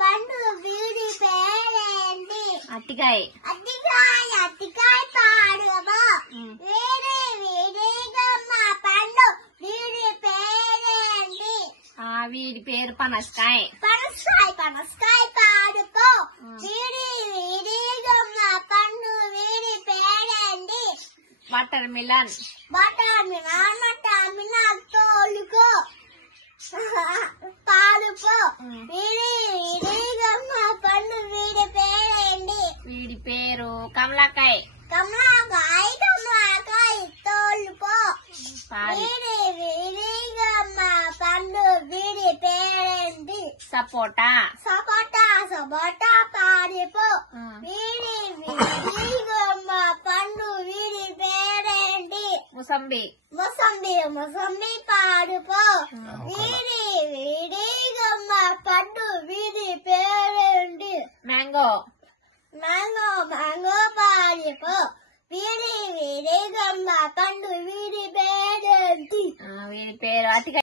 పండు వీడి పేరేంటి? అట్టికాయ. అట్టికాయ పాడుగమా. వీడి వీడిగమ్మ పండు వీడి పేరేంటి? వీడి పేరు పనసకాయ. పనసకాయ పాడుకో. వీడి వీడిగమ్మ పండు వీడి పేరేంటి? Water melon. మిలన్ తోలుకో పాడుకో. వీడి వీడిగమ్మ పండు వీడి పేరేంటి? వీడి పేరు కమలాకాయ. కమలాకాయ తోలుకో. వీడి వీడిగమ్మ పండు వీడి పేరేంటి? సపోటా. సపోటా పాడిపో. వీడి వీడిగమ్మ పండు వీడి పేరేంటి? ముసంబి. పాడిపో. వీడి వీడిగమ్మ పండు వీడి పేరేంటి? మ్యాంగో. పాడిపో. వీడి వీడిగమ్మ పండు వీడి పేరేంటి? వీడి పేరు అటికాయ.